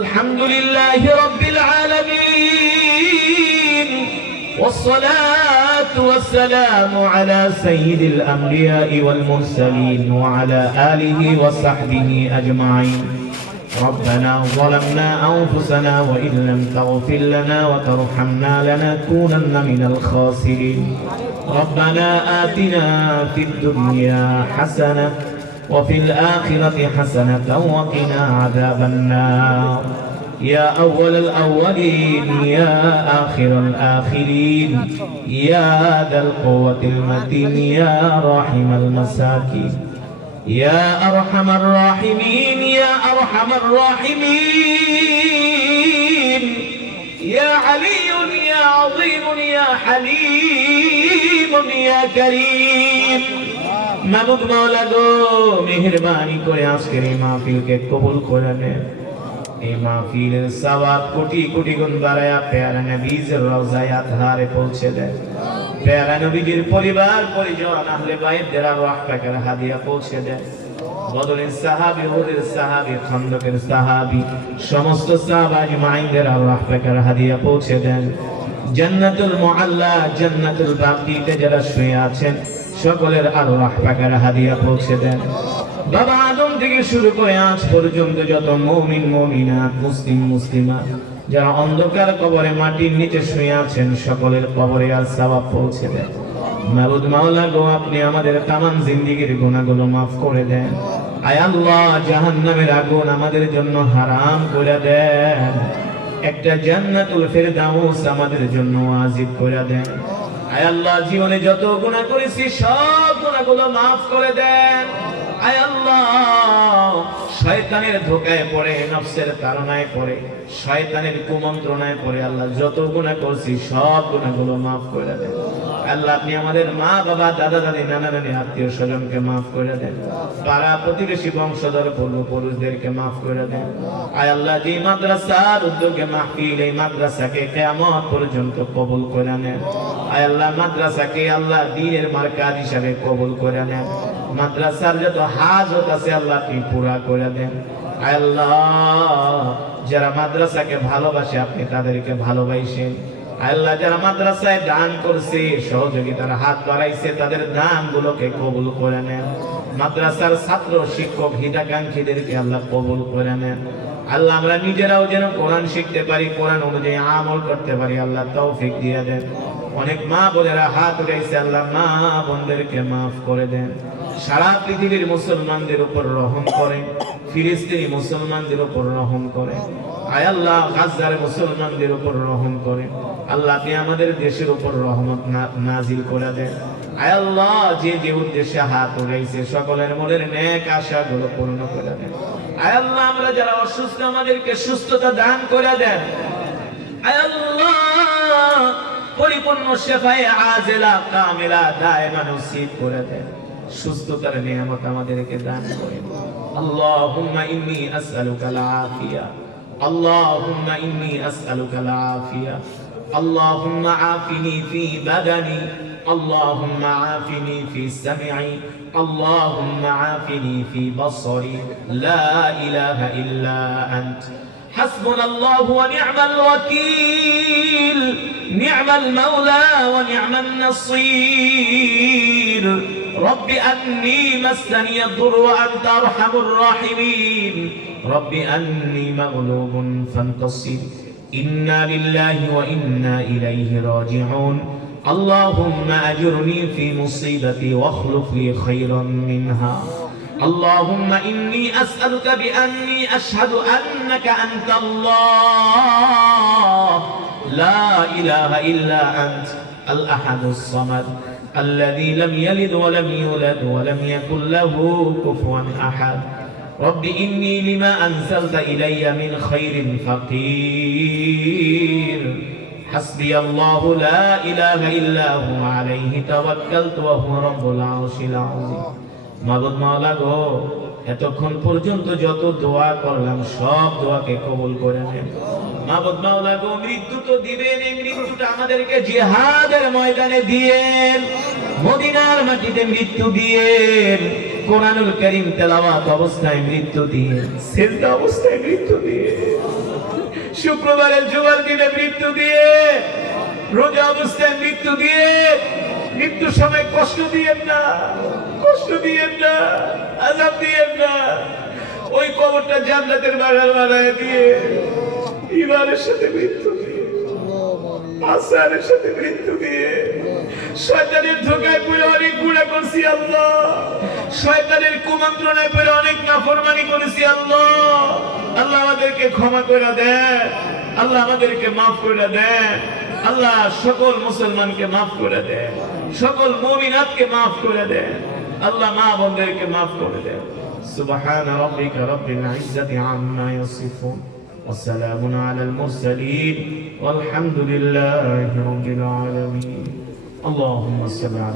الحمد لله رب العالمين والصلاة والسلام على سيد الأنبياء والمرسلين وعلى آله وصحبه أجمعين. ربنا ظلمنا أنفسنا وإن لم تغفر لنا وترحمنا لنكونن من الخاسرين. ربنا آتنا في الدنيا حسنة وفي الآخرة حسنة وقنا عذاب النار. يا أول الأولين يا آخر الآخرين يا ذا القوة المتين يا راحم المساكين. يا أرحم الراحمين يا أرحم الراحمين. يا علي يا عظيم يا حليم يا كريم. মাবুদ মাওলা গো, মেহেরবানি করে আজকের এই মাহফিলকে কবুল করে নেন। এই মাহফিলের সওয়াব কোটি কোটি গুণ বাড়ায়া পেয়ারা নবীজের রওজায় আতহারে পৌঁছে দেয় পেয়ারা নবীজির পরিবার, পরিজন, আহলে বাইতদের আরও আহকাকের হাদিয়া পৌঁছে দেয় বদরের সাহাবি ওদের সাহাবি, খন্দকের সাহাবি, সমস্ত সাহাবাজ মাইনদের আরও আহকাকের হাদিয়া পৌঁছে দেন। জান্নাতুল মুআল্লা, জান্নাতুল বাকিতে যারা শুয়ে আছেন সকলের আরও আহকাকের হাদিয়া পৌঁছে দেন। বাবা আদম থেকে শুরু করে আজ পর্যন্ত যত মমিন মমিনা মুসলিম, মুসলিমা, যারা অন্ধকার কবরে মাটির নিচে শুয়ে আছেন, সকলের কবরে আর সওয়াব পৌঁছে দেন। মাওলা গো, আপনি আমাদের তামাম জিন্দিগির গুনাহগুলো মাফ করে দেন। আয় আল্লাহ, জাহান্নামের আগুন আমাদের জন্য হারাম করে দেন। একটা জান্নাতুল ফেরদাউস আমাদের জন্য ওয়াজিব করে দেন। আয় আল্লাহ, জীবনে যত গুণা করেছি, সব গুণাগুলো মাফ করে দেন। আয় আল্লাহ, শয়তানের ধোকায় পড়ে, নফসের তাড়নায় পড়ে, শয়তানের কুমন্ত্রণায় পড়ে, আল্লাহ, যত গুণা করছি, সব গুণাগুলো মাফ করে দেন। আল্লাহ আপনি আমাদের মা, বাবা, দাদা, দাদি, নানা, নানি, আত্মীয় স্বজনকে মাফ করে দেন। পাড়া প্রতিবেশী, বংশধর পূর্বপুরুষদেরকে মাফ করে দেন। আয় আল্লাহ যে মাদ্রাসার উদ্যোগে মাহফিল, এই মাদ্রাসাকে কেমন পর্যন্ত কবুল করে নেন। আয় আল্লাহ, মাদ্রাসাকে আল্লাহ দিনের মার্কাজ হিসাবে কবুল করে নেন। মাদ্রাসার যত হাজত আছে আল্লাহ আপনি পুরা করে দেন। আয় আল্লাহ, যারা মাদ্রাসাকে ভালোবাসে, আপনি তাদেরকে ভালোবাসেন। আল্লাহ যারা মাদ্রাসায় দান করছে, সহযোগিতার হাত বাড়াইছে, তাদের দান গুলোকে কবুল করে নেন। মাদ্রাসার ছাত্র, শিক্ষক, হিতাকাঙ্ক্ষীদেরকে আল্লাহ কবুল করে নেন। আল্লাহ আমরা নিজেরাও যেন কোরআন শিখতে পারি, কোরআন অনুযায়ী আমল করতে পারি, আল্লাহ তৌফিক দিয়ে দেন। অনেক মা বোনেরা হাত উঠাইছে, আল্লাহ মা বোনদেরকে মাফ করে দেন। সারা পৃথিবীর মুসলমানদের উপর রহম করেন। ফিলিস্তিনি মুসলমানদের উপর রহম করেন আয় আল্লাহ গাজার মুসলমানদের উপর রহম করেন আল্লাহ আপনি আমাদের দেশের উপর রহমত নাজিল করে দেন আয় আল্লাহ, যে যে উদ্দেশ্যে হাত উঠাইছে সকলের মনের নেক আশাগুলো পূর্ণ করে দেন আয় আল্লাহ, আমরা যারা অসুস্থ, আমাদেরকে সুস্থতা দান করে দেন। আয় আল্লাহ, পরিপূর্ণ শেফায়ে আজেলা কামেলা দায়মা নসিব করে দেন। সুস্থতার নিয়ামত আমাদেরকে দান করেন আল্লাহুম্মা ইন্নী আসআলুকা আল-আফিয়া আল্লাহুম্মা ইন্নী আসআলুকা আল-আফিয়া اللهم عافني في بدني اللهم عافني في سمعي اللهم عافني في بصري لا إله إلا أنت حسبنا الله ونعم الوكيل نعم المولى ونعم النصير رب أني مسني الضر وأنت أرحم الراحمين رب أني مغلوب فانتصر إنا لله وإنا إليه راجعون اللهم أجرني في مصيبتي واخلف لي خيرا منها اللهم إني أسألك بأني أشهد أنك أنت الله لا إله إلا أنت الأحد الصمد الذي لم يلد ولم يولد ولم يكن له كفوا أحد رب إني لما أنزلت إلي من خير فقير حسبي الله لا إله إلا هو عليه توكلت وهو رب العرش العظيم مدد مولا এতক্ষণ পর্যন্ত যত দোয়া করলাম, সব দোয়াকে কবুল করে নেন করিম তেলাওয়াত অবস্থায় মৃত্যু দিয়ে অবস্থায় মৃত্যু দিয়ে শুক্রবারের দিনে মৃত্যু দিয়ে, রোজা অবস্থায় মৃত্যু দিয়ে মৃত্যুর সময় কষ্ট দিয়েন না, কষ্ট দিয়েন না, আজাব দিয়েন না। ওই কবরটা জান্নাতের বাগান বানায় দিয়ে ইমানের সাথে মৃত্যু দিয়ে মৃত্যু দিয়ে, শয়তানের অনেক আল্লাহ। শয়তানের অনেক করেছি আল্লাহ। আল্লাহ আমাদেরকে ক্ষমা করে দেন, আল্লাহ আমাদেরকে মাফ করে দেন। আল্লাহ সকল মুসলমানকে মাফ করে দেন সকল মুমিনাতকে মাফ করে দেন আল্লাহ মা বোনদেরকে মাফ করে দেন سبحان ربك رب العزة عما يصفون وسلام على المرسلين والحمد لله رب العالمين اللهم صل على